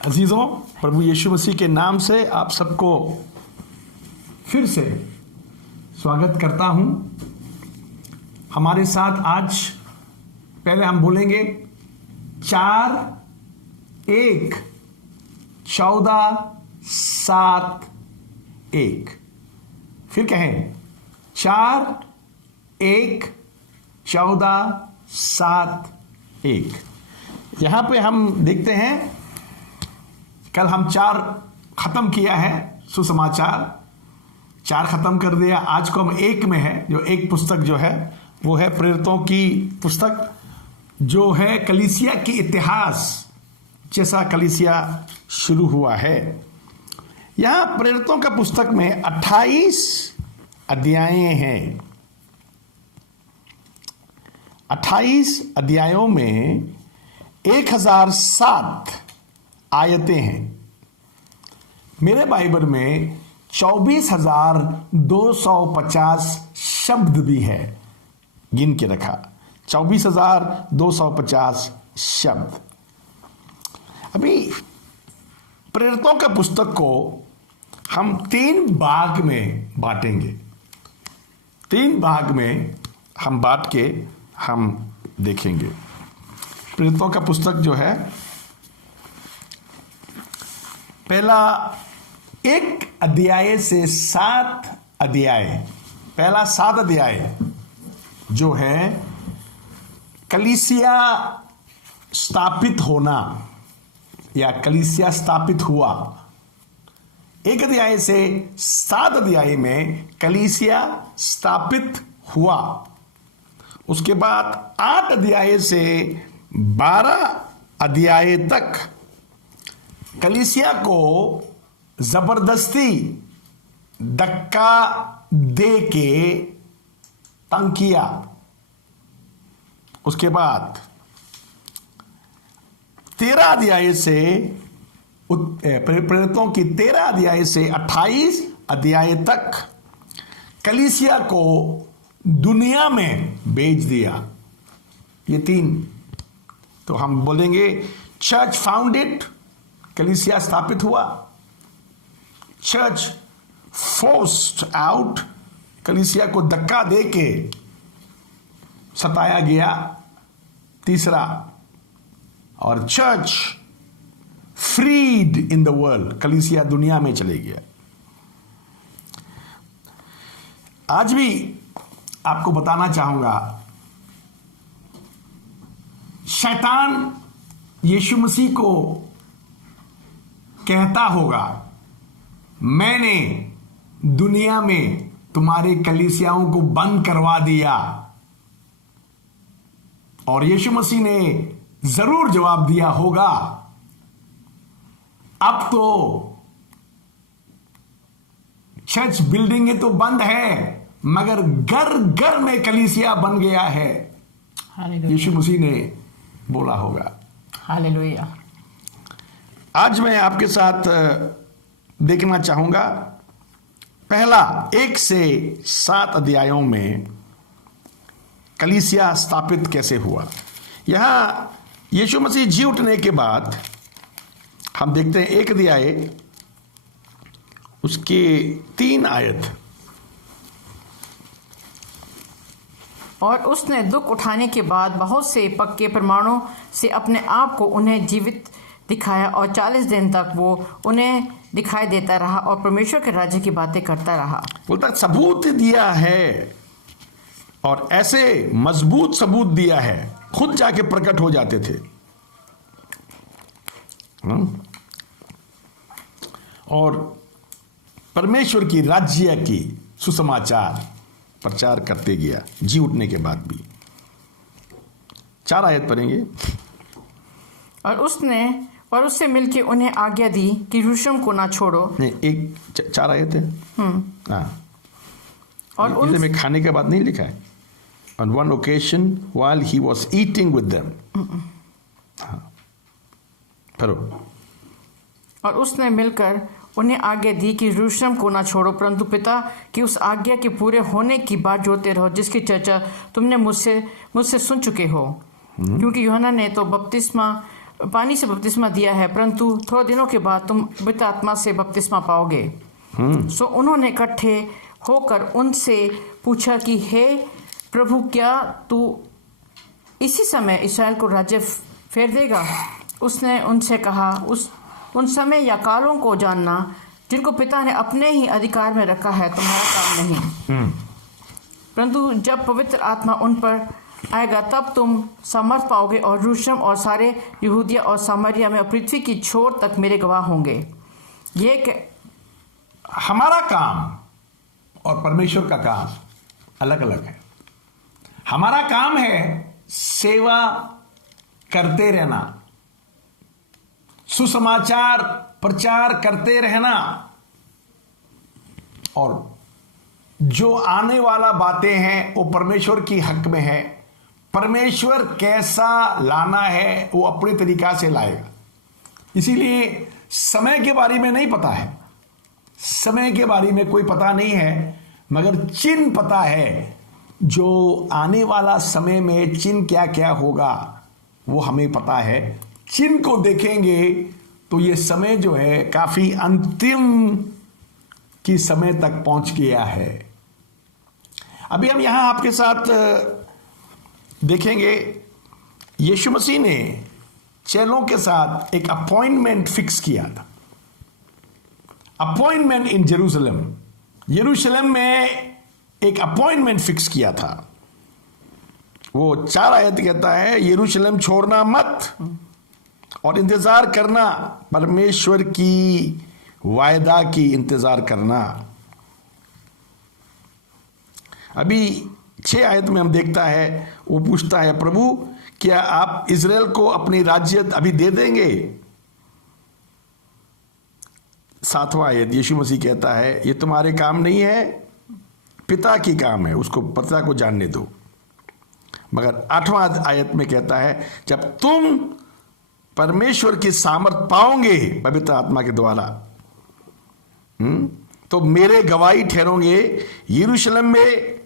अजीजों, प्रभु यीशु मसीह के नाम से आप सबको फिर से स्वागत करता हूं। हमारे साथ आज पहले हम बोलेंगे 4-1-14-7-1। फिर कहें 4-1-14-7-1। यहां पे हम देखते हैं, कल हम 4 खत्म किया है, सुसमाचार 4 खत्म कर दिया। आज को हम 1 में है, जो एक पुस्तक जो है वो है प्रेरितों की पुस्तक, जो है कलीसिया की इतिहास, जैसा कलीसिया शुरू हुआ है। यहां प्रेरितों का पुस्तक में 28 अध्याय हैं। 28 अध्यायों में 1007 आयतें हैं। मेरे बाइबल में 24,250 शब्द भी है, गिन के रखा 24,250 शब्द। अभी प्रेरितों का पुस्तक को हम 3 भाग में बांटेंगे। 3 भाग में हम बांट के हम देखेंगे। प्रेरितों का पुस्तक जो है, पहला 1 अध्याय से 7 अध्याय, पहला 7 अध्याय जो है कलीसिया स्थापित होना या कलीसिया स्थापित हुआ। 1 अध्याय से 7 अध्याय में कलीसिया स्थापित हुआ। उसके बाद 8 अध्याय से 12 अध्याय तक कलीसिया को जबरदस्ती धक्का दे के तंग किया। उसके बाद 13 अध्याय से प्रेरितों की 13 अध्याय से 28 अध्याय तक कलीसिया को दुनिया में भेज दिया। ये 3 तो हम बोलेंगे चर्च फाउंडेड, कलीसिया स्थापित हुआ। चर्च फोर्स्ड आउट, कलीसिया को धक्का दे के सताया गया, तीसरा। और church freed in the world, कलीसिया दुनिया में चले गया। आज भी आपको बताना चाहूंगा, शैतान यीशु मसीह को कहता होगा, मैंने दुनिया में तुम्हारे कलीसियाओं को बंद करवा दिया। और यीशु मसीह ने जरूर जवाब दिया होगा, अब तो चर्च बिल्डिंगें तो बंद है, मगर घर घर में कलीसिया बन गया है। यीशु मसीह ने बोला होगा। हालेलुया। आज मैं आपके साथ देखना चाहूंगा, पहला 1 से 7 अध्यायों में कलीसिया स्थापित कैसे हुआ। यहां यीशु मसीह जी उठने के बाद हम देखते हैं 1 अध्याय उसके 3 आयत। और उसने दुख उठाने के बाद बहुत से पक्के प्रमाणों से अपने आप को उन्हें जीवित दिखाया, और 40 दिन तक वो उन्हें दिखाई देता रहा और परमेश्वर के राज्य की बातें करता रहा। बोलता सबूत दिया है, और ऐसे मजबूत सबूत दिया है, खुद जाके प्रकट हो जाते थे। और परमेश्वर की राज्य की सुसमाचार प्रचार करते गया जी उठने के बाद भी। 4 आयत पढ़ेंगे। और उससे मिलके उन्हें आज्ञा दी कि यरूशलेम को ना छोड़ो। नहीं, 4 आयत है। हाँ, और उनमें खाने के बाद नहीं लिखा है। On one occasion while he was eating with them. हाँ, पढ़ो। और उसने मिलकर उन्हें आज्ञा दी कि यरूशलेम को ना छोड़ो, परंतु पिता की उस आज्ञा के पूरे होने की बात जोते रहो, जिसकी चर्चा तुमने मुझसे सुन चुके हो। क्योंकि यूहन्ना ने तो बपतिस्मा पानी से बपतिस्मा दिया है, परंतु थोड़े दिनों के बाद तुम पवित्र आत्मा से बपतिस्मा पाओगे। सो उन्होंने इकट्ठे होकर उनसे पूछा कि हे प्रभु, क्या तू इसी समय इस्राएल को राज्य फेर देगा? उसने उनसे कहा, उन समय या कालों को जानना जिनको पिता ने अपने ही अधिकार में रखा है तुम्हारा काम नहीं, परंतु जब पवित्र आत्मा उन पर आएगा तब तुम सामर्थ पाओगे और यरूशलेम और सारे यहूदिया और सामरिया में और पृथ्वी की छोर तक मेरे गवाह होंगे। हमारा काम और परमेश्वर का काम अलग अलग है। हमारा काम है सेवा करते रहना, सुसमाचार प्रचार करते रहना, और जो आने वाला बातें हैं वो परमेश्वर की हक में है। परमेश्वर कैसा लाना है वो अपने तरीका से लाएगा। इसीलिए समय के बारे में नहीं पता है, समय के बारे में कोई पता नहीं है, मगर चिन्ह पता है। जो आने वाला समय में चिन्ह क्या क्या होगा वो हमें पता है। चिन्ह को देखेंगे तो ये समय जो है काफी अंतिम की समय तक पहुंच गया है। अभी हम यहां आपके साथ देखेंगे, यीशु मसीह ने चेलों के साथ एक अपॉइंटमेंट फिक्स किया था। अपॉइंटमेंट इन जेरूशलेम, यरूशलेम में एक अपॉइंटमेंट फिक्स किया था। वो 4 आयत कहता है, यरूशलेम छोड़ना मत और इंतजार करना, परमेश्वर की वायदा की इंतजार करना। अभी 6 आयत में हम देखता है, वो पूछता है, प्रभु क्या आप इज़राइल को अपनी राज्य अभी दे देंगे? 7वां आयत यीशु मसीह कहता है, ये तुम्हारे काम नहीं है, पिता की काम है, उसको पिता को जानने दो। मगर 8वां आयत में कहता है, जब तुम परमेश्वर की सामर्थ पाओगे पवित्र आत्मा के द्वारा, तो मेरे गवाही ठहरोगे यरूशलेम में,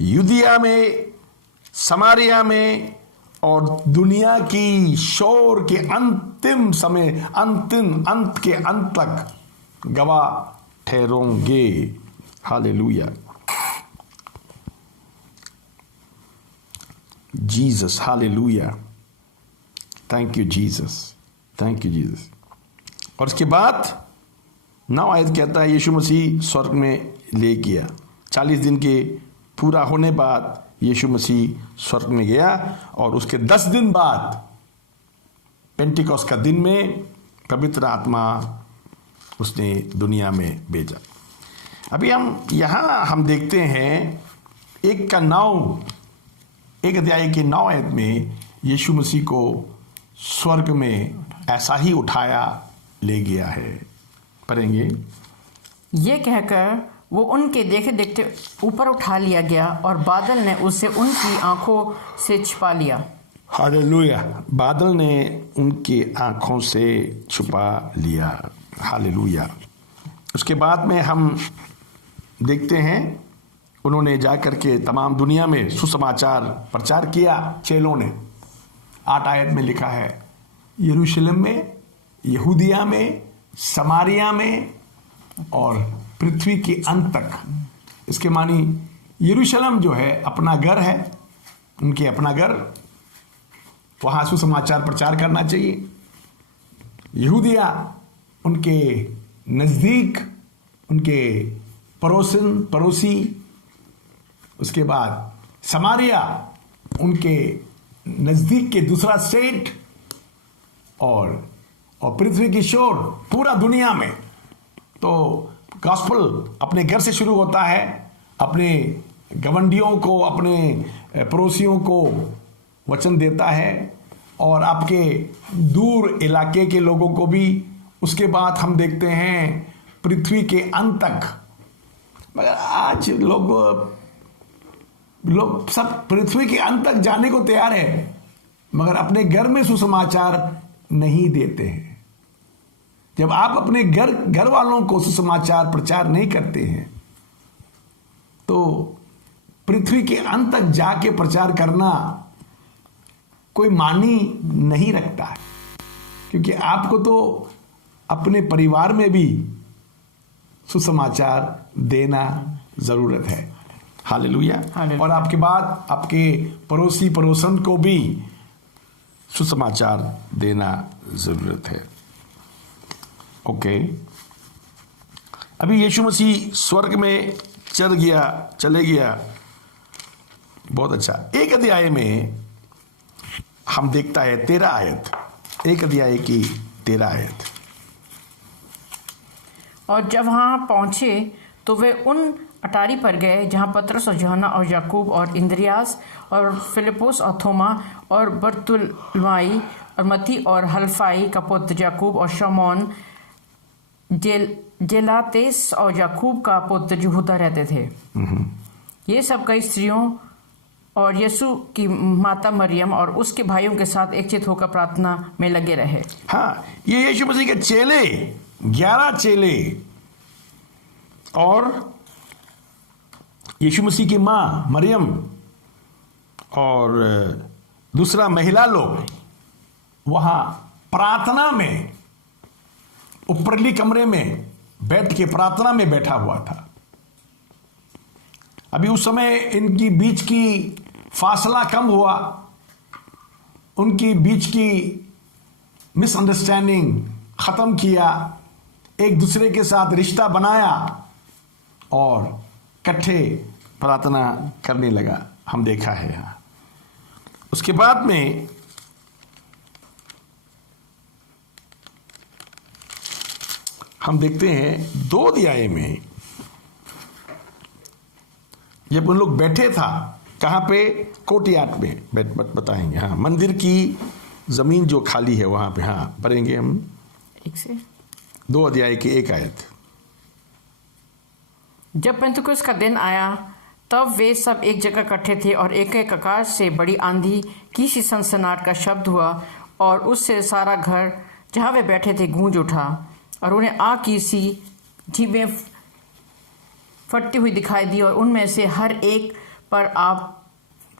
यूदिया में, समारिया में और दुनिया की शोर के अंतिम समय, अंत के अंत तक गवाह ठहरोगे। Hallelujah, Jesus, hallelujah, thank you Jesus, thank you Jesus. और उसके बाद 9 आयत कहता है, यीशु मसीह स्वर्ग में ले गया। 40 दिन के पूरा होने बाद यीशु मसीह स्वर्ग में गया और उसके 10 दिन बाद पेंटिकॉस्ट का दिन में पवित्र आत्मा उसने दुनिया में भेजा। अभी हम देखते हैं 1 अध्याय के 9 आयत में यीशु मसीह को स्वर्ग में ऐसा ही उठाया ले गया है। पढ़ेंगे, ये कहकर वो उनके देखते देखते ऊपर उठा लिया गया और बादल ने उसे उनकी आंखों से छिपा लिया। हालेलुया, बादल ने उनकी आंखों से छुपा लिया। हालेलुया। उसके बाद में हम देखते हैं, उन्होंने जाकर के तमाम दुनिया में सुसमाचार प्रचार किया चेलों ने। 8 आयत में लिखा है, यरूशलेम में, यहूदिया में, समारिया में और पृथ्वी के अंत तक। इसके मानी यरूशलेम जो है अपना घर है, उनके अपना घर, वहां सुसमाचार प्रचार करना चाहिए। यहूदिया उनके नजदीक, उनके पड़ोसी। उसके बाद समारिया उनके नजदीक के दूसरा स्टेट, और पृथ्वी की शोर पूरा दुनिया में। तो गॉस्पेल अपने घर से शुरू होता है, अपने गवंडियों को, अपने पड़ोसियों को वचन देता है और आपके दूर इलाके के लोगों को भी। उसके बाद हम देखते हैं पृथ्वी के अंत तक। मगर आज लोग सब पृथ्वी के अंत तक जाने को तैयार है, मगर अपने घर में सुसमाचार नहीं देते हैं। जब आप अपने घर वालों को सुसमाचार प्रचार नहीं करते हैं, तो पृथ्वी के अंत तक जाके प्रचार करना कोई मानी नहीं रखता है, क्योंकि आपको तो अपने परिवार में भी सुसमाचार देना जरूरत है। हालेलुया। और आपके बाद आपके पड़ोसी पड़ोसन को भी सुसमाचार देना जरूरत है। ओके, अभी यीशु मसीह स्वर्ग में चले गया। बहुत अच्छा। एक अध्याय में हम देखता है 13 आयत, एक अध्याय की 13 आयत। और जब वहाँ पहुँचे तो वे उन अटारी पर गए जहाँ पतरस और यूहन्ना और याकूब और इंद्रियास और फिलिप्पुस और थोमा और बरतुलमाई और मत्ती और हल्फाई का पुत्र याकूब और शमौन जेलातेस और याकूब का पुत्र यहूदा रहते थे। ये सब कई स्त्रियों और यीशु की माता मरियम और उसके भाइयों के साथ एकचित होकर प्रार्थना में लगे रहे। हाँ, ये यीशु मसीह के चेले, 11 चेले और यीशु मसीह की माँ मरियम और दूसरा महिला लोग वहाँ प्रार्थना में ऊपरली कमरे में बैठ के प्रार्थना में बैठा हुआ था। अभी उस समय इनकी बीच की फासला कम हुआ, उनकी बीच की मिसअंडरस्टैंडिंग खत्म किया, एक दूसरे के साथ रिश्ता बनाया और इकट्ठे प्रार्थना करने लगा। हम देखा है यहाँ। उसके बाद में हम देखते हैं 2 अध्याय में जब उन लोग बैठे था, कहाँ पे? कोर्टयार्ड में बताएंगे। हाँ, मंदिर की जमीन जो खाली है वहां पे। हाँ, पढ़ेंगे हम 2 अध्याय की 1 आयत। जब पेंतुकुस्त का दिन आया तब वे सब एक जगह इकट्ठे थे और एक आकाश से बड़ी आंधी की सी सनसनाहट का शब्द हुआ और उससे सारा घर जहाँ वे बैठे थे गूंज उठा और उन्हें आग की सी जीभें फटती हुई दिखाई दी और उनमें से हर एक पर आग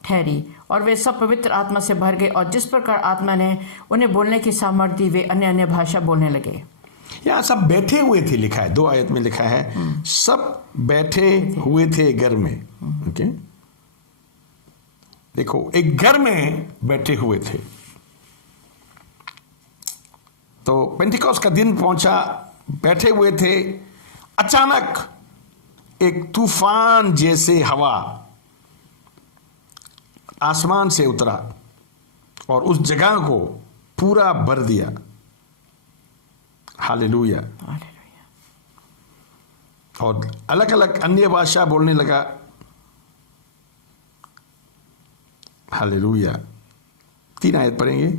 ठहरी और वे सब पवित्र आत्मा से भर गए और जिस प्रकार आत्मा ने उन्हें बोलने की सामर्थ्य दी वे अन्य अन्य भाषा बोलने लगे। यहाँ सब बैठे हुए थे लिखा है, 2 आयत में लिखा है सब बैठे हुए थे घर में। ओके, देखो एक घर में बैठे हुए थे। तो पेंटिकॉस्ट का दिन पहुंचा, बैठे हुए थे। अचानक एक तूफान जैसे हवा आसमान से उतरा और उस जगह को पूरा भर दिया। हालेलुया। और अलग अलग अन्य भाषा बोलने लगा। हालेलुया। 3 आयत पढ़ेंगे।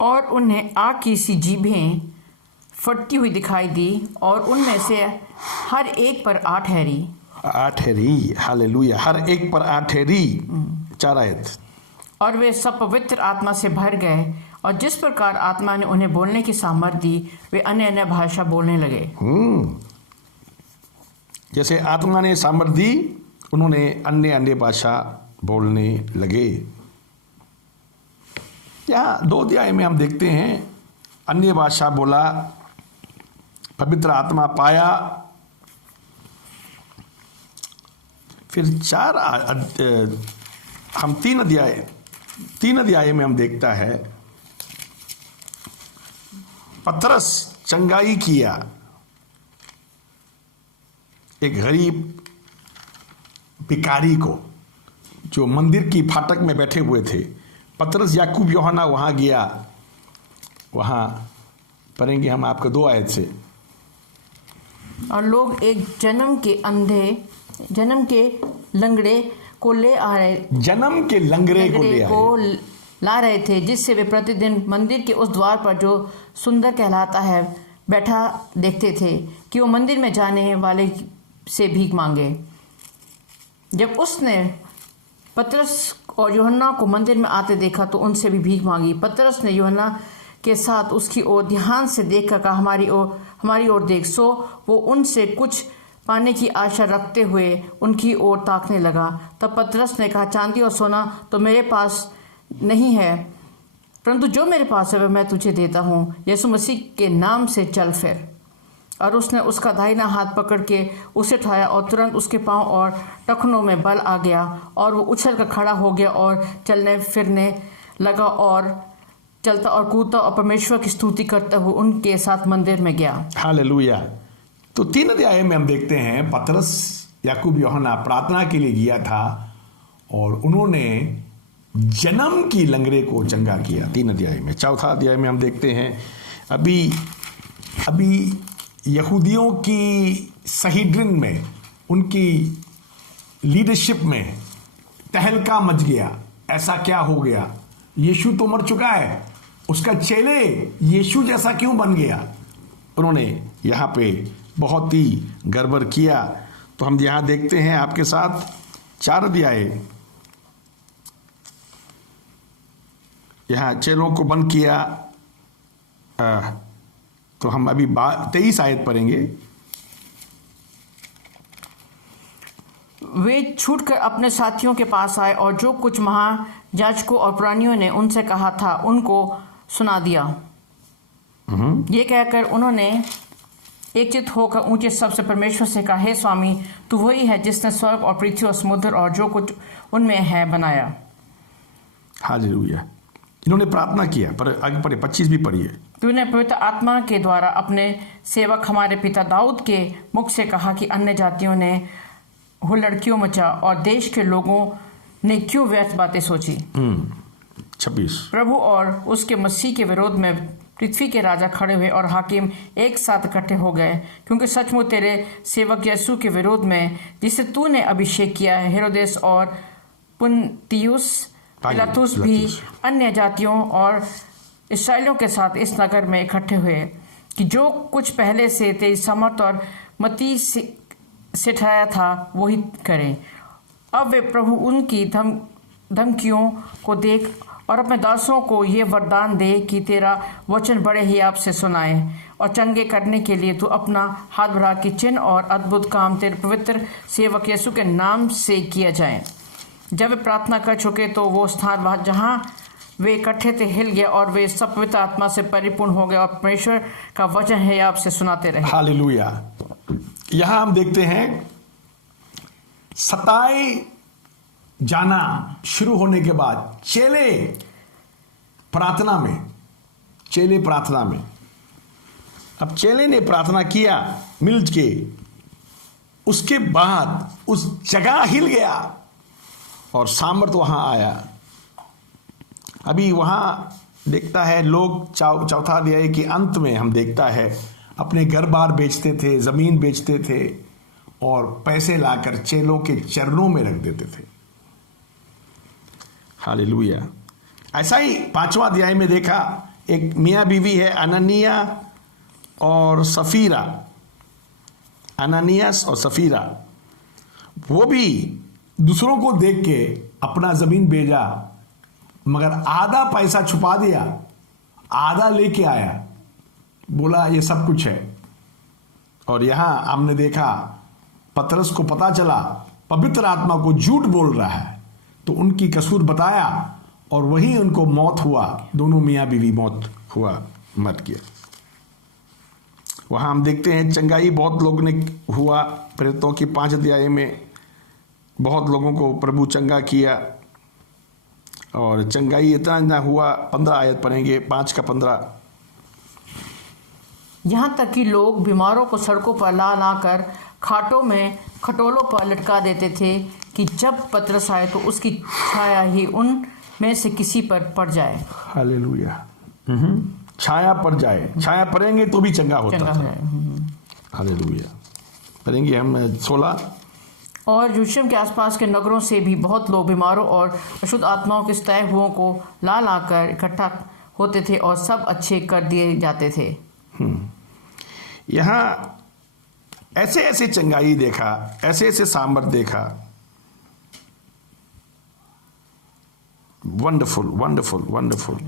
और उन्हें आग की सी जीभें फटती हुई दिखाई दी और उनमें से हर एक पर आग ठहरी। हालेलुया। हर एक पर आग ठहरी। 4 आयत। और वे सब पवित्र आत्मा से भर गए और जिस प्रकार आत्मा ने उन्हें बोलने की सामर्थ्य दी वे अन्य अन्य भाषा बोलने लगे। जैसे आत्मा ने सामर्थ्य दी, उन्होंने अन्य अन्य भाषा बोलने लगे। यहाँ 2 अध्याय में हम देखते हैं अन्य भाषा बोला, पवित्र आत्मा पाया। फिर हम 3 अध्याय में हम देखता है पतरस चंगाई किया एक गरीब भिखारी को जो मंदिर की फाटक में बैठे हुए थे। पतरस याकूब यूहन्ना वहां गया। वहां पढ़ेंगे हम आपको 2 आयत से। और लोग एक जन्म के लंगड़े को ले आ रहे ला रहे थे, जिससे वे प्रतिदिन मंदिर के उस द्वार पर जो सुंदर कहलाता है बैठा देखते थे कि वो मंदिर में जाने वाले से भीख मांगे। जब उसने पतरस और यूहन्ना को मंदिर में आते देखा तो उनसे भी भीख मांगी। पतरस ने यूहन्ना के साथ उसकी ओर ध्यान से देखकर कहा, हमारी ओर देख। सो वो उनसे कुछ पाने की आशा रखते हुए उनकी ओर ताकने लगा। तब पतरस ने कहा, चांदी और सोना तो मेरे पास नहीं है, परंतु जो मेरे पास है वह मैं तुझे देता हूँ। यीशु मसीह के नाम से चल फिर। और उसने उसका दाहिना हाथ पकड़ के उसे उठाया और तुरंत उसके पांव और टखनों में बल आ गया और वो उछल कर खड़ा हो गया और चलने फिरने लगा और चलता और कूदता और परमेश्वर की स्तुति करता हुआ उनके साथ मंदिर में गया। हालेलुया। तो 3 अध्याय में हम देखते हैं पतरस, याकूब, यूहन्ना प्रार्थना के लिए गया था और उन्होंने जन्म की लंगड़े को चंगा किया 3 अध्याय में। 4 अध्याय में हम देखते हैं अभी यहूदियों की सहीड्रिन में, उनकी लीडरशिप में तहलका मच गया। ऐसा क्या हो गया? यीशु तो मर चुका है, उसका चेले यीशु जैसा क्यों बन गया? उन्होंने यहाँ पे बहुत ही गड़बड़ किया। तो हम यहाँ देखते हैं आपके साथ 4 अध्याय, यहाँ चेलों को बंद किया। तो हम अभी 23 आयत पढ़ेंगे। वे छूटकर अपने साथियों के पास आए और जो कुछ महायाजकों और पुरानियों ने उनसे कहा था उनको सुना दिया। ये कहकर उन्होंने एक चित्त होकर ऊंचे शब्द से परमेश्वर से कहा, हे स्वामी, तू वही है जिसने स्वर्ग और पृथ्वी और समुद्र और जो कुछ उनमें है बनाया। हालेलुया। इन्होंने प्रार्थना किया। पर आगे पढ़े, 25 भी पढ़िए। तूने पवित्र आत्मा के द्वारा अपने सेवक हमारे पिता दाऊद के मुख से कहा कि अन्य जातियों ने हुल्लड़ क्यों मचा और देश के लोगों ने क्यों व्यर्थ बातें सोची। 26। प्रभु और उसके मसीह के विरोध में पृथ्वी के राजा खड़े हुए और हाकिम एक साथ इकट्ठे हो गए, क्योंकि सचमुच तेरे सेवक यीशु के विरोध में जिसे तूने अभिषेक किया है, हेरोदेस और पुन्तियुस पिलातुस भी अन्य जातियों और इस्राएलियों के साथ इस नगर में इकट्ठे हुए कि जो कुछ पहले से तेरी समर्थ और मती से ठहराया था वही करें। अब वे प्रभु उनकी धमकियों को देख और अपने दासों को ये वरदान दे कि तेरा वचन बड़े ही आपसे सुनाए और चंगे करने के लिए तू अपना हाथ बढ़ा कि चिन्ह और अद्भुत काम तेरे पवित्र सेवक यीशु के नाम से किया जाए। जब वे प्रार्थना कर चुके तो वो स्थान जहाँ वे इकट्ठे थे हिल गया और वे सब पवित्र आत्मा से परिपूर्ण हो गए और परमेश्वर का वचन है आपसे सुनाते रहे। हालेलुया। यहाँ हम देखते हैं सताए जाना शुरू होने के बाद चेले प्रार्थना में, अब चेले ने प्रार्थना किया मिल के, उसके बाद उस जगह हिल गया और सामर्थ वहां आया। अभी वहां देखता है लोग 4 अध्याय के अंत में हम देखता है अपने घर बार बेचते थे, जमीन बेचते थे और पैसे लाकर चेलों के चरणों में रख देते थे। हालेलुया। ऐसा ही 5वां अध्याय में देखा, एक मियाँ बीवी है अननिया और सफीरा, अननियास और सफीरा, वो भी दूसरों को देख के अपना जमीन बेचा, मगर आधा पैसा छुपा दिया, आधा लेके आया, बोला ये सब कुछ है। और यहां हमने देखा पतरस को पता चला पवित्र आत्मा को झूठ बोल रहा है, तो उनकी कसूर बताया और वहीं उनको मौत हुआ, दोनों मियाँ बीवी मौत हुआ, मर गया। वहां हम देखते हैं चंगाई बहुत लोगों ने हुआ, प्रेरितों की 5 अध्याय में बहुत लोगों को प्रभु चंगा किया और चंगाई इतना ना हुआ। 15 आयत पढ़ेंगे, 5 का 15। यहाँ तक कि लोग बीमारों को सड़कों पर ला कर खाटों में खटोलों पर लटका देते थे कि जब पतरस आए तो उसकी छाया ही उन में से किसी पर पड़ जाए। हालेलुया। छाया पड़ जाए, छाया पड़ेंगे तो भी चंगा होता था। हालेलुया। पढ़ेंगे हम 16। और यरूशलेम के आसपास के नगरों से भी बहुत लोग बीमारों और अशुद्ध आत्माओं के सताए हुओं को ला कर इकट्ठा होते थे और सब अच्छे कर दिए जाते थे। यहाँ ऐसे ऐसे चंगाई देखा, ऐसे ऐसे सामर्थ देखा। Wonderful wonderful wonderful.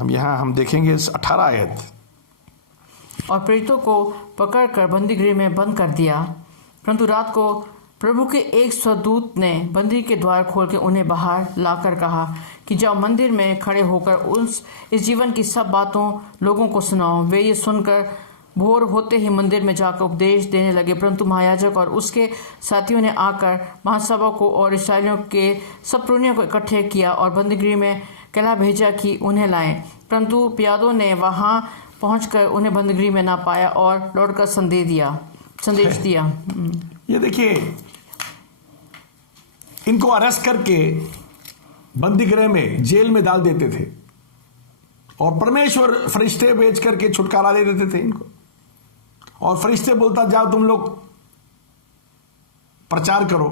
हम देखेंगे 18 आयत। और प्रेरितों को पकड़कर बंदीगृह में बंद कर दिया परंतु रात को प्रभु के एक स्वदूत ने बंदी के द्वार खोल के उन्हें बाहर लाकर कहा कि जाओ मंदिर में खड़े होकर इस जीवन की सब बातों लोगों को सुनाओ। वे ये सुनकर भोर होते ही मंदिर में जाकर उपदेश देने लगे। परंतु महायाजक और उसके साथियों ने आकर महासभा को और इस्राएलियों के सब पुरनियों को इकट्ठे किया और बंदीगृह में कहला भेजा कि उन्हें लाएं। परंतु प्यादों ने वहां पहुंचकर उन्हें बंदीगृह में ना पाया और लौटकर संदेश दिया। ये देखिए, इनको अरेस्ट करके बंदीगृह में, जेल में डाल देते थे और परमेश्वर फरिश्ते भेज करके छुटकारा दे देते थे इनको। और फरिश्ते बोलता जाओ तुम लोग प्रचार करो,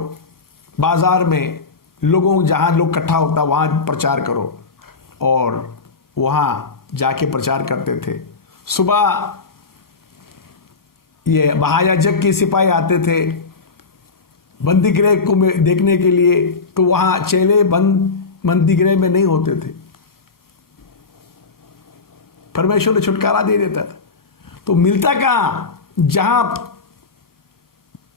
बाजार में लोगों, जहां लोग इकट्ठा होता वहां प्रचार करो। और वहां जाके प्रचार करते थे। सुबह ये महायाजक के सिपाही आते थे बंदीगृह को देखने के लिए, तो वहां चेले बंदीगृह में नहीं होते थे। परमेश्वर ने छुटकारा दे देता था। तो मिलता कहां? जहां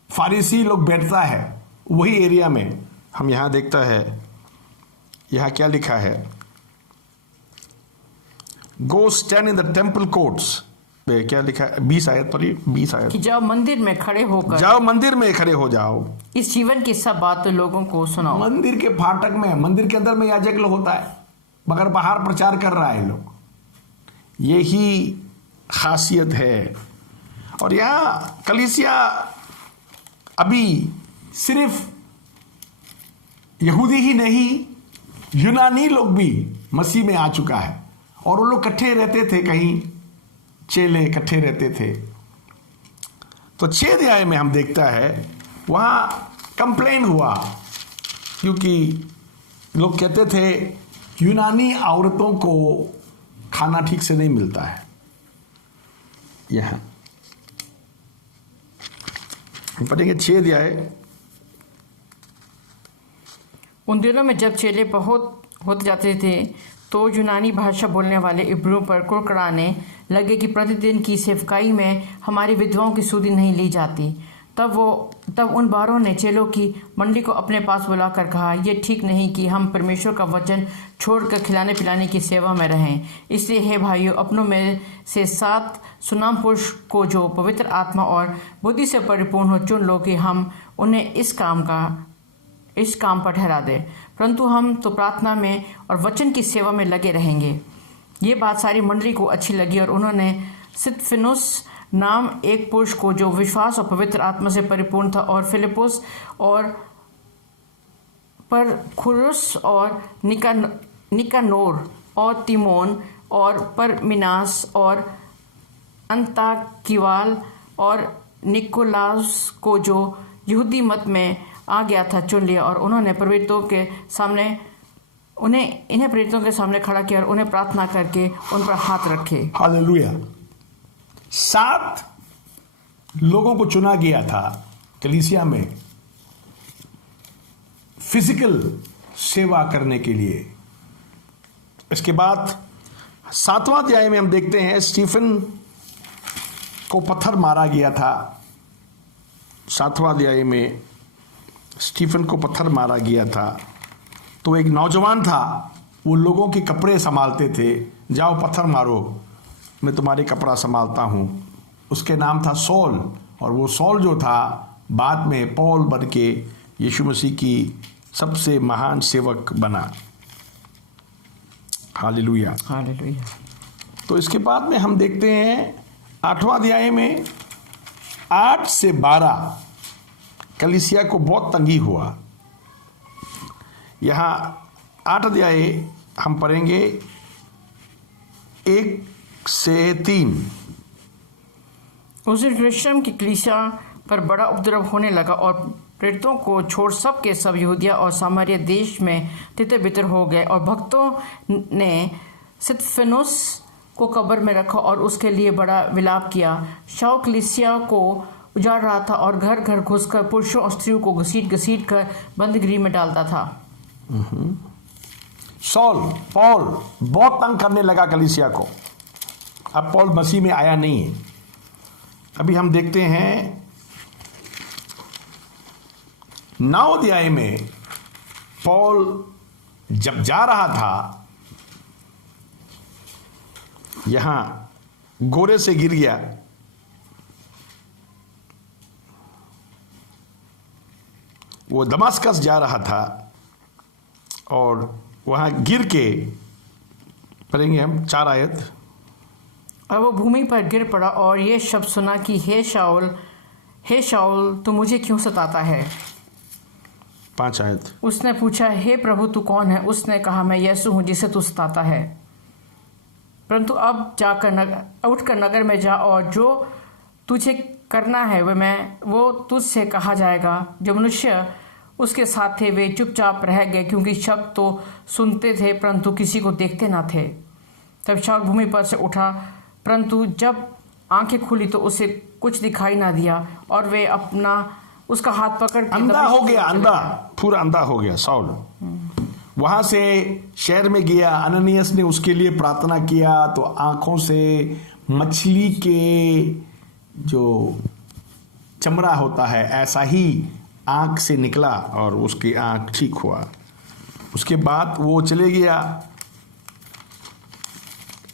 फारिसी लोग बैठता है वही एरिया में। हम यहां देखता है, यहां क्या लिखा है, go stand in the temple courts. क्या लिखा है? 20 आयत पर, 20 आयत कि जाओ मंदिर में खड़े होकर, जाओ मंदिर में खड़े हो जाओ, इस जीवन की सब बातें लोगों को सुनाओ। मंदिर के फाटक में, मंदिर के अंदर में याजक लोग होता है, मगर बाहर प्रचार कर रहा है लोग। यही खासियत है। और यहां कलीसिया अभी सिर्फ यहूदी ही नहीं, यूनानी लोग भी मसीह में आ चुका है। और वो लोग इकट्ठे रहते थे, कहीं चेले इकट्ठे रहते थे। तो 6 अध्याय में हम देखता है वहां कंप्लेन हुआ, क्योंकि लोग कहते थे यूनानी औरतों को खाना ठीक से नहीं मिलता है। यहां हम पढ़ेंगे 6 अध्याय। उन दिनों में जब चेले बहुत होते जाते थे तो यूनानी भाषा बोलने वाले इब्रियों पर कुड़कुड़ाने लगे कि प्रतिदिन की सेवकाई में हमारी विधवाओं की सुधि नहीं ली जाती। तब उन बारों ने चेलों की मंडली को अपने पास बुलाकर कहा, यह ठीक नहीं कि हम परमेश्वर का वचन छोड़कर खिलाने पिलाने की सेवा में रहें। इसलिए हे भाइयों, अपनों में से 7 सुनाम पुरुष को जो पवित्र आत्मा और बुद्धि से परिपूर्ण हो चुन लो कि हम उन्हें इस काम पर ठहरा दे। परंतु हम तो प्रार्थना में और वचन की सेवा में लगे रहेंगे। ये बात सारी मंडली को अच्छी लगी और उन्होंने सित्फनुस नाम एक पुरुष को जो विश्वास और पवित्र आत्मा से परिपूर्ण था, और फिलिपुस और परखुरुस और निकानोर और तिमोन और परमिनास और अंताकिवाल और निकोलास को जो यहूदी मत में आ गया था चुन लिया। और उन्होंने इन्हें प्रेरितों के सामने खड़ा किया और उन्हें प्रार्थना करके उन पर हाथ रखे। हालेलुया। 7 लोगों को चुना गया था कलीसिया में फिजिकल सेवा करने के लिए। इसके बाद 7वां अध्याय में हम देखते हैं स्टीफन को पत्थर मारा गया था। 7वां अध्याय में स्टीफन को पत्थर मारा गया था। तो एक नौजवान था, वो लोगों के कपड़े संभालते थे। जाओ पत्थर मारो, मैं तुम्हारे कपड़ा संभालता हूँ। उसके नाम था सॉल। और वो सॉल जो था बाद में पौल बन के यीशु मसीह की सबसे महान सेवक बना। Hallelujah, hallelujah. तो इसके बाद में हम देखते हैं 8वां अध्याय में 8 से 12 कलीसिया को बहुत तंगी हुआ। यहाँ 8 अध्याय हम पढ़ेंगे 1 से 3। उस दिन यरूशलेम की कलीसिया पर बड़ा उपद्रव होने लगा और प्रेरितों को छोड़ सब के सब यहूदिया और सामरिया देश में तितर बितर हो गए। और भक्तों ने सित्फनुस को कब्र में रखा और उसके लिए बड़ा विलाप किया। शाऊल कलीसिया को उजाड़ रहा था और घर घर घुसकर पुरुषों और स्त्रियों को घसीट कर बंदीगृह में डालता था। पौल बहुत तंग करने लगा कलीसिया को। अब पौल मसीह में आया नहीं है। अभी हम देखते हैं 9 अध्याय में पौल जब जा रहा था, यहां घोड़े से गिर गया। वो दमास्कस जा रहा था और वहां गिर के, पढ़ेंगे हम 4 आयत। और वो भूमि पर गिर पड़ा और ये शब्द सुना कि हे शाऊल तू मुझे क्यों सताता है। 5 आयत। उसने पूछा, हे प्रभु तू कौन है? उसने कहा, मैं यीशु हूँ जिसे तू सताता है। परंतु अब उठकर नगर में जा और जो तुझे करना है वो तुझसे कहा जाएगा। जो मनुष्य उसके साथ थे वे चुपचाप रह गए, क्योंकि शब्द तो सुनते थे परंतु किसी को देखते ना थे। तब शाऊल भूमि पर से उठा, परंतु जब आंखें खुली तो उसे कुछ दिखाई ना दिया, और वे उसका हाथ पकड़ के अंधा हो गया, पूरा अंधा हो गया शाऊल। वहां से शहर में गया, अननियस ने उसके लिए प्रार्थना किया तो आंखों से मछली के जो चमड़ा होता है ऐसा ही आंख से निकला और उसकी आंख ठीक हुआ। उसके बाद वो चले गया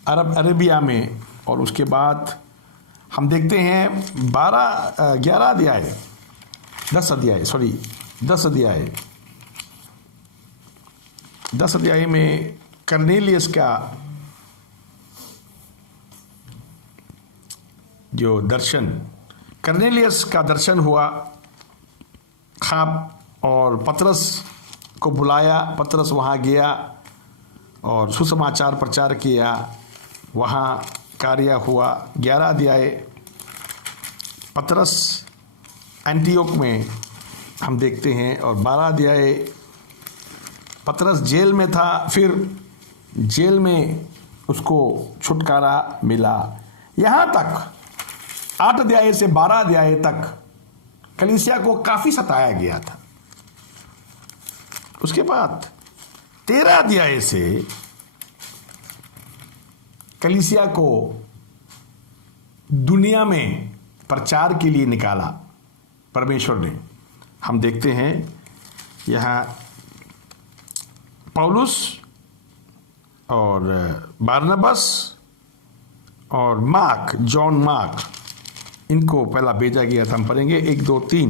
अरेबिया में, और उसके बाद हम देखते हैं 10 अध्याय में कर्नेलियस का जो कर्नेलियस का दर्शन हुआ ख्वाब, और पतरस को बुलाया। पतरस वहाँ गया और सुसमाचार प्रचार किया, वहाँ कार्य हुआ। 11 अध्याय पतरस एंटियोक में हम देखते हैं, और 12 अध्याय पतरस जेल में था, फिर जेल में उसको छुटकारा मिला। यहाँ तक 8 अध्याय से 12 अध्याय तक कलीसिया को काफी सताया गया था। उसके बाद 13 अध्याय से कलीसिया को दुनिया में प्रचार के लिए निकाला परमेश्वर ने। हम देखते हैं यहाँ पौलुस और बारनबास और जॉन मार्क, इनको पहला भेजा गया था। हम पढ़ेंगे 1, 2, 3।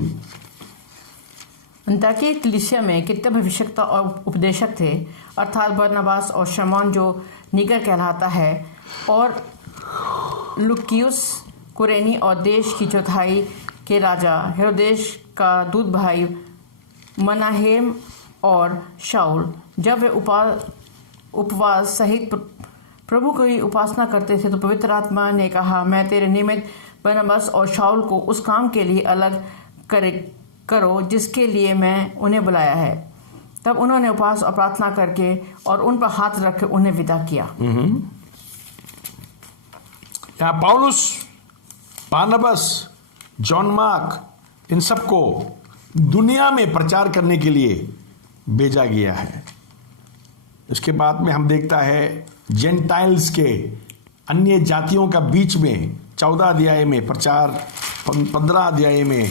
अन्ताकिया कलीसिया में कितने भविष्यवक्ता और उपदेशक थे, अर्थात बरनबास और शमौन जो नीगर कहलाता है, और लुकियुस कुरेनी, और देश की चौथाई के राजा हेरोदेश का दूध भाई मनाहेम और शाऊल। जब वे उपवास सहित प्रभु की उपासना करते थे तो पवित्र आत्मा ने कहा, मैं तेरे निमित्त बरनबास और शाऊल को उस काम के लिए अलग करो जिसके लिए मैं उन्हें बुलाया है। तब उन्होंने उपवास और प्रार्थना करके और उन पर हाथ रख के उन्हें विदा किया। यहाँ पौलुस, बारनबास, जॉन मार्क, इन सबको दुनिया में प्रचार करने के लिए भेजा गया है। इसके बाद में हम देखता है जेंटाइल्स के, अन्य जातियों का बीच में 14 अध्याय में प्रचार, 15 अध्याय में,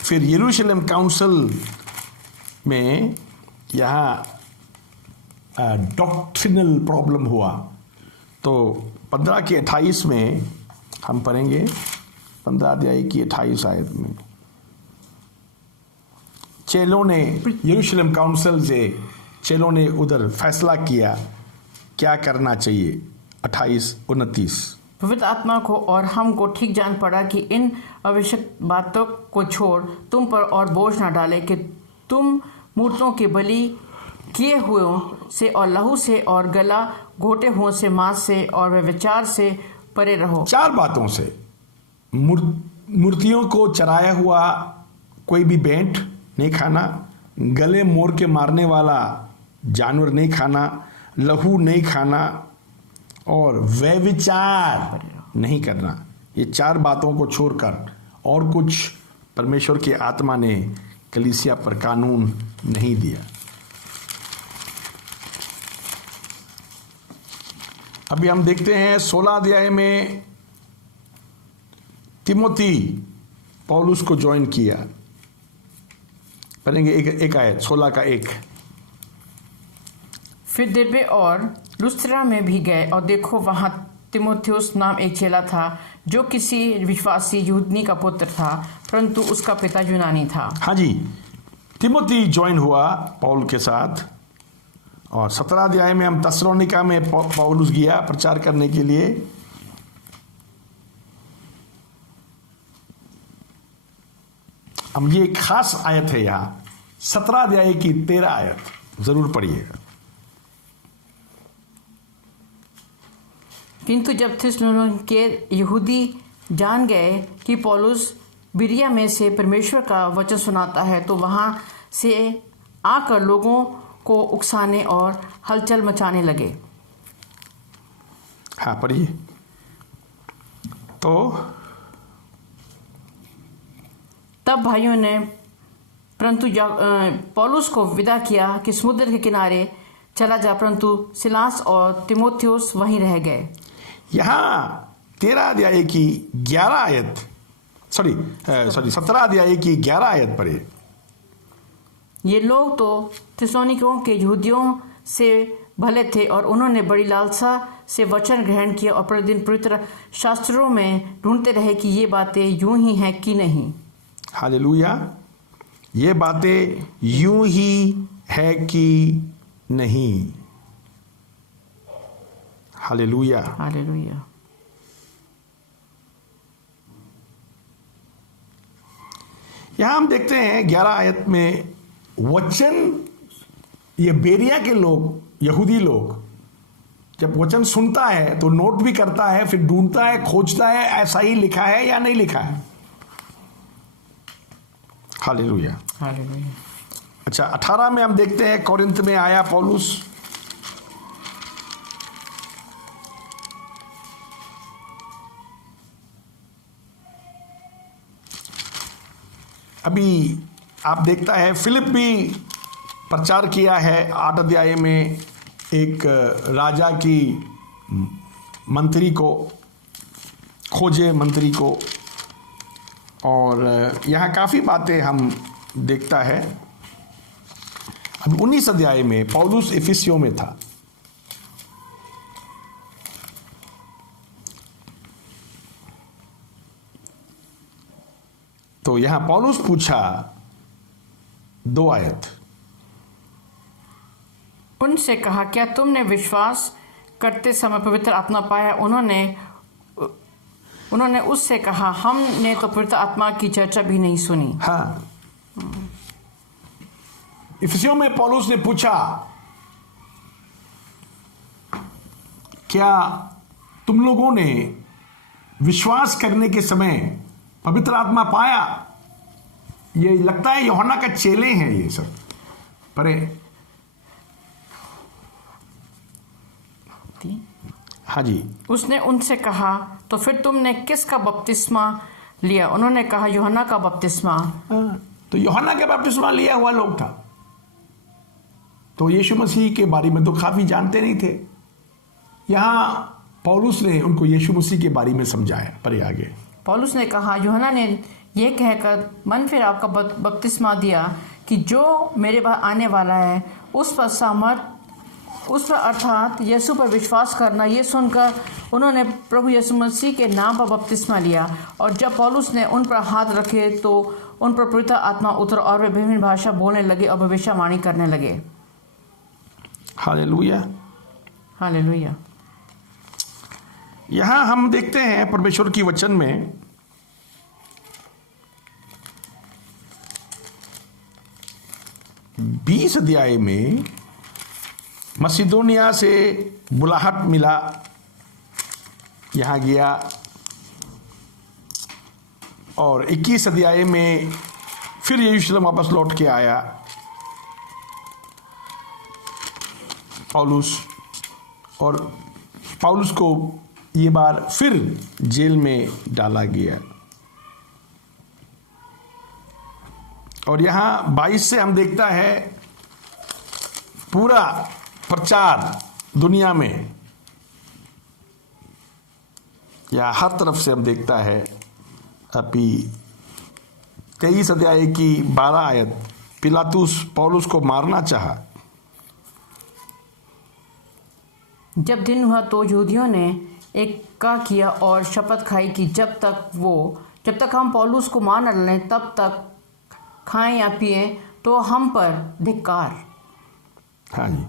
फिर यरूशलेम काउंसिल में यहाँ डॉक्ट्रिनल प्रॉब्लम हुआ। तो 15 के 28 में हम पढ़ेंगे, 15 अध्याय की 28 आयत में चेलों ने, यरूशलेम काउंसिल से चेलों ने उधर फैसला किया क्या करना चाहिए। 28-29 पवित्र आत्मा को और हमको ठीक जान पड़ा कि इन आवश्यक बातों को छोड़ तुम पर और बोझ न डाले कि तुम मूर्तों के बलि किए हुओं से और लहू से और गला घोटे हुओं से, मांस से और व्यभिचार से परे रहो। 4 बातों से, मूर्तियों को चराया हुआ कोई भी भेंट नहीं खाना, गले मोड़ के मारने वाला जानवर नहीं खाना, लहू नहीं खाना और व्यभिचार नहीं करना। ये 4 बातों को छोड़कर और कुछ परमेश्वर की आत्मा ने कलीसिया पर कानून नहीं दिया। अभी हम देखते हैं 16 अध्याय में तिमोथी पौलुस को ज्वाइन किया। पढ़ेंगे एक आयत 16 का 1। फिर दिरबे और लुस्त्रा में भी गए और देखो वहां तिमोथियुस नाम एक चेला था जो किसी विश्वासी यहूदनी का पुत्र था, परंतु उसका पिता यूनानी था। हाँ जी, तिमोथी ज्वाइन हुआ पौल के साथ, और 17 अध्याय में हम तस्सलोनिका में पौलुस गया प्रचार करने के लिए। हम ये एक खास आयत है यहाँ 17 अध्याय की 13 आयत जरूर पढ़िएगा। किंतु जब थिस्सलुनीके यहूदी जान गए कि पौलुस बिरिया में से परमेश्वर का वचन सुनाता है, तो वहां से आकर लोगों को उकसाने और हलचल मचाने लगे। हाँ पढ़िए। तो तब भाइयों ने परंतु पौलुस को विदा किया कि समुद्र के किनारे चला जा, परंतु सिलास और तिमोथियुस वहीं रह गए। यहाँ 13 अध्याय की 11 आयत 17 अध्याय की 11 आयत पढ़े। ये लोग तो थिस्सलुनीकियों के यहूदियों से भले थे और उन्होंने बड़ी लालसा से वचन ग्रहण किया और प्रतिदिन पवित्र शास्त्रों में ढूंढते रहे कि ये बातें यूं ही हैं कि नहीं। हालेलुया, ये बातें यूं ही है कि नहीं। Hallelujah, hallelujah. यहां हम देखते हैं 11 आयत में वचन, ये बेरिया के लोग, यहूदी लोग जब वचन सुनता है तो नोट भी करता है, फिर ढूंढता है, खोजता है ऐसा ही लिखा है या नहीं लिखा है। Hallelujah, hallelujah. अच्छा 18 में हम देखते हैं कोरिन्थ में आया पौलुस। अभी आप देखता है फिलिप भी प्रचार किया है 8 अध्याय में, एक राजा की मंत्री को खोजे, मंत्री को, और यहाँ काफ़ी बातें हम देखता है। अभी 19 अध्याय में पौलुस इफिसियों में था। तो यहां पौलुस पूछा 2 आयत, उनसे कहा, क्या तुमने विश्वास करते समय पवित्र आत्मा पाया? उन्होंने उससे कहा, हमने तो पवित्र आत्मा की चर्चा भी नहीं सुनी। हाँ, इफिसियों में पौलुस ने पूछा, क्या तुम लोगों ने विश्वास करने के समय पवित्र आत्मा पाया? ये लगता है यूहन्ना का चेले हैं ये सब, पर हाँ जी। उसने उनसे कहा, तो फिर तुमने किसका बपतिस्मा लिया? उन्होंने कहा, यूहन्ना का बपतिस्मा। तो यूहन्ना का बपतिस्मा लिया हुआ लोग था, तो यीशु मसीह के बारे में तो काफी जानते नहीं थे। यहां पौलुस ने उनको यीशु मसीह के बारे में समझाया। पर आगे पौलुस ने कहा, यूहन्ना ने यह कहकर मन फिर आपका बपतिस्मा दिया कि जो मेरे बाद आने वाला है उस पर अर्थात यीशु पर विश्वास करना। ये सुनकर उन्होंने प्रभु यीशु मसीह के नाम पर बपतिस्मा लिया, और जब पौलुस ने उन पर हाथ रखे तो उन पर पवित्र आत्मा उतर और वे विभिन्न भाषा बोलने लगे और भविष्यवाणी करने लगे। Hallelujah, hallelujah. यहां हम देखते हैं परमेश्वर की वचन में बीस अध्याय में मसिदोनिया से बुलाहट मिला, यहां गया, और 21 अध्याय में फिर यरूशलेम वापस लौट के आया पौलुस, और पौलुस को ये बार फिर जेल में डाला गया। और यहां 22 से हम देखता है पूरा प्रचार दुनिया में, या हर तरफ से हम देखता है। अभी 23 अध्याय की 12 आयत पिलातुस पौलुस को मारना चाहा। जब दिन हुआ तो यहूदियों ने इक्का किया और शपथ खाई कि जब तक हम पौलुस को मार न डालें तब तक खाएं या पिए तो हम पर धिक्कार। हाँ जी,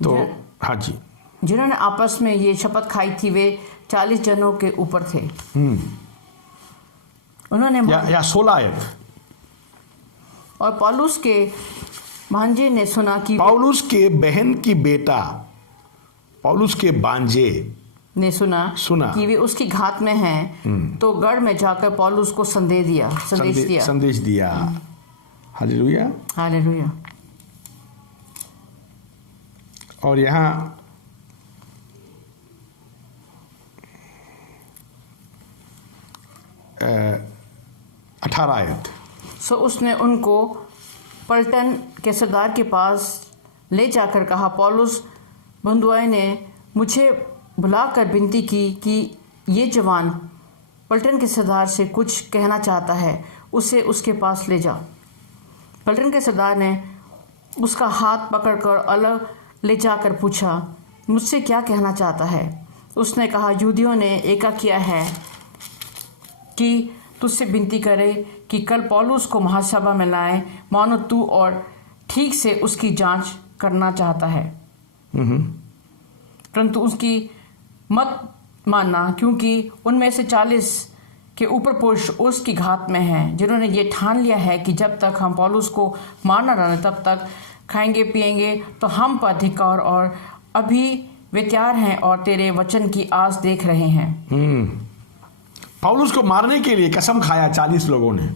तो हाँ जी, जिन्होंने आपस में ये शपथ खाई थी वे 40 जनों के ऊपर थे। उन्होंने या 16 आयत। और पौलुस के भांजे ने सुना कि पौलुस के बहन की बेटा पौलुस के भांजे ने सुना कि वे उसकी घात में हैं, तो गढ़ में जाकर पौलुस को संदेश दिया। Hallelujah, hallelujah. और यहाँ 18 आयत। सो उसने उनको पलटन के सरदार के पास ले जाकर कहा, पौलुस बंधुआई ने मुझे बुलाकर विनती की कि ये जवान पलटन के सरदार से कुछ कहना चाहता है, उसे उसके पास ले जा। पलटन के सरदार ने उसका हाथ पकड़कर अलग ले जाकर पूछा, मुझसे क्या कहना चाहता है? उसने कहा, यहूदियों ने एका किया है कि तुझसे विनती करे कि कल पौलुस को महासभा में लाए, मानो तू और ठीक से उसकी जांच करना चाहता है, परंतु उसकी मत मानना, क्योंकि उनमें से 40 के ऊपर पुरुष उसकी घात में हैं, जिन्होंने ये ठान लिया है कि जब तक हम पौलुस को मार न डालें तब तक खाएंगे पिएंगे तो हम पर धिक्कार, और अभी वे तैयार हैं और तेरे वचन की आस देख रहे हैं। पौलुस को मारने के लिए कसम खाया 40 लोगों ने।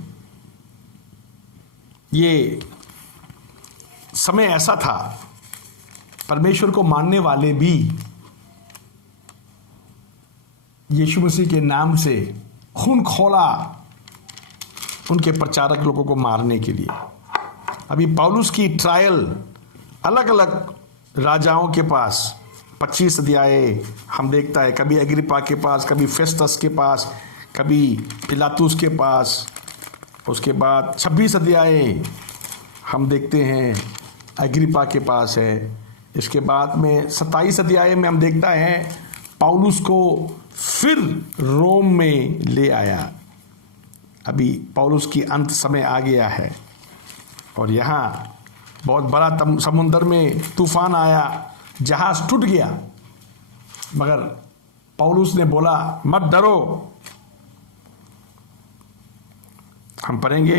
ये समय ऐसा था, परमेश्वर को मानने वाले भी यीशु मसीह के नाम से खून खोला उनके प्रचारक लोगों को मारने के लिए। अभी पौलुस की ट्रायल अलग अलग राजाओं के पास 25 अध्याय हम देखता है, कभी अग्रिप्पा के पास, कभी फेस्तस के पास, कभी पिलातुस के पास। उसके बाद 26 अध्याय हम देखते हैं अग्रिप्पा के पास है। इसके बाद में 27 अध्याय में हम देखता है पौलुस को फिर रोम में ले आया। अभी पौलुस की अंत समय आ गया है और यहाँ बहुत बड़ा समुद्र में तूफान आया, जहाज टूट गया, मगर पौलुस ने बोला मत डरो। हम पढ़ेंगे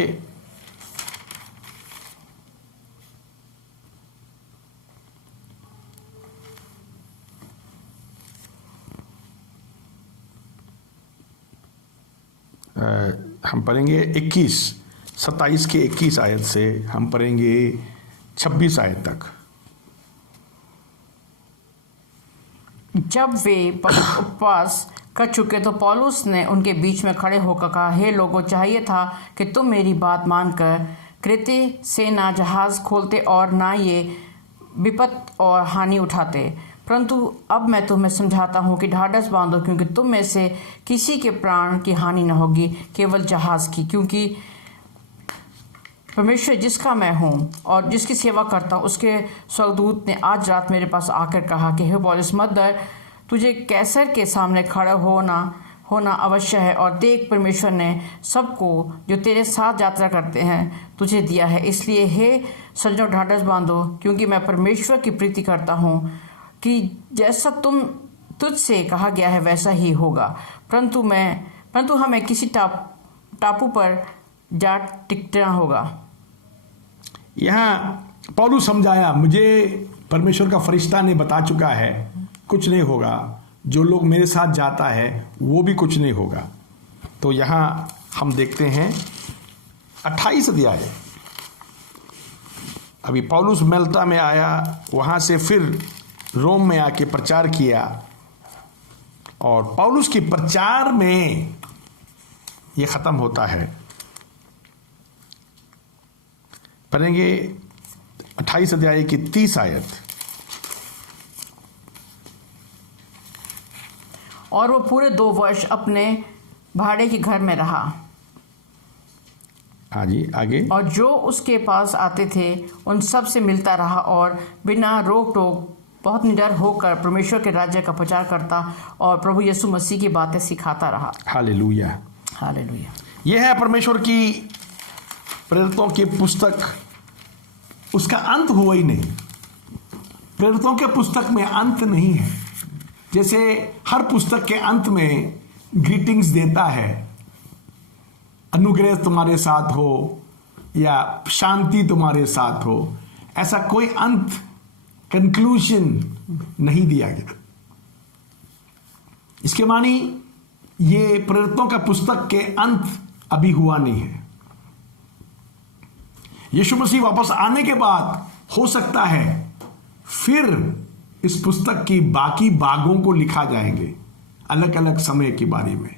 हम पढ़ेंगे 27 के 21 आयत से हम पढ़ेंगे 26 आयत तक। जब वे उपवास कर चुके तो पौलुस ने उनके बीच में खड़े होकर कहा, हे लोगों, चाहिए था कि तुम मेरी बात मानकर क्रेते से ना जहाज खोलते और ना ये विपत और हानि उठाते, परंतु अब मैं तुम्हें समझाता हूँ कि ढाढ़स बांधो, क्योंकि तुम में से किसी के प्राण की हानि न होगी, केवल जहाज की। क्योंकि परमेश्वर जिसका मैं हूँ और जिसकी सेवा करता हूँ, उसके स्वर्गदूत ने आज रात मेरे पास आकर कहा कि हे पौलुस, मत डर, तुझे कैसर के सामने खड़ा होना अवश्य है, और देख परमेश्वर ने सबको जो तेरे साथ यात्रा करते हैं तुझे दिया है। इसलिए हे सज्जनों, ढाढ़स बांधो, क्योंकि मैं परमेश्वर की प्रीति करता हूँ कि जैसा तुझसे कहा गया है वैसा ही होगा। परंतु हमें किसी टापू पर जा टिकना होगा। यहाँ पौलुस समझाया, मुझे परमेश्वर का फरिश्ता ने बता चुका है कुछ नहीं होगा, जो लोग मेरे साथ जाता है वो भी कुछ नहीं होगा। तो यहाँ हम देखते हैं 28 अध्याय। अभी पौलुस मेल्टा में आया, वहाँ से फिर रोम में आके प्रचार किया, और पौलुस की प्रचार में ये खत्म होता है। पढ़ेंगे 28 अध्याय की 30 आयत। और वो पूरे 2 वर्ष अपने भाड़े के घर में रहा। हाँ जी, आगे। और जो उसके पास आते थे उन सब से मिलता रहा और बिना रोक टोक बहुत निडर होकर परमेश्वर के राज्य का प्रचार करता और प्रभु यीशु मसीह की बातें सिखाता रहा। हालेलुया। हालेलुया। यह है परमेश्वर की प्रेरितों की पुस्तक। उसका अंत हुआ ही नहीं। प्रेरितों के पुस्तक में अंत नहीं है। जैसे हर पुस्तक के अंत में ग्रीटिंग्स देता है, अनुग्रह तुम्हारे साथ हो या शांति तुम्हारे साथ हो, ऐसा कोई अंत कंक्लूजन नहीं दिया गया। इसके मानी ये प्रेरितों का पुस्तक के अंत अभी हुआ नहीं है। यीशु मसीह वापस आने के बाद हो सकता है फिर इस पुस्तक की बाकी भागों को लिखा जाएंगे, अलग अलग समय की बारी में।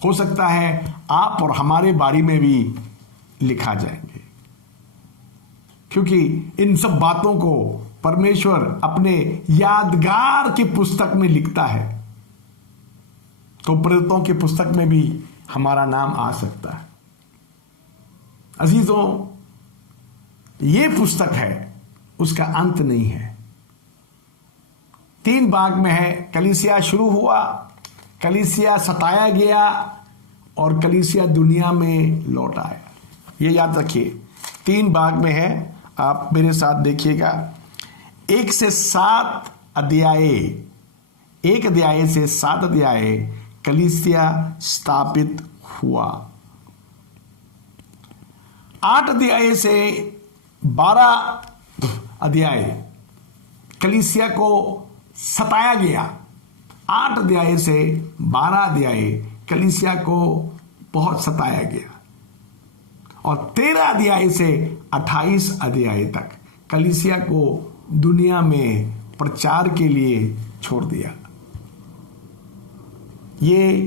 हो सकता है आप और हमारे बारी में भी लिखा जाएंगे, क्योंकि इन सब बातों को परमेश्वर अपने यादगार की पुस्तक में लिखता है। तो प्रेरितों की पुस्तक में भी हमारा नाम आ सकता है। अजीजों, ये पुस्तक है, उसका अंत नहीं है। 3 भाग में है। कलीसिया शुरू हुआ, कलीसिया सताया गया और कलीसिया दुनिया में लौट आया। ये याद रखिए, 3 भाग में है। आप मेरे साथ देखिएगा। 1 से 7 अध्याय, 1 अध्याय से 7 अध्याय कलीसिया स्थापित हुआ। 8 अध्याय से 12 अध्याय कलीसिया को सताया गया। 8 अध्याय से 12 अध्याय कलीसिया को बहुत सताया गया और 13 अध्याय से 28 अध्याय तक कलीसिया को दुनिया में प्रचार के लिए छोड़ दिया। ये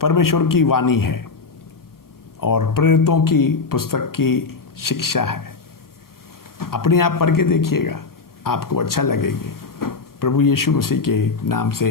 परमेश्वर की वाणी है और प्रेरितों की पुस्तक की शिक्षा है। अपने आप पढ़ के देखिएगा, आपको अच्छा लगेगा। प्रभु यीशु मसीह के नाम से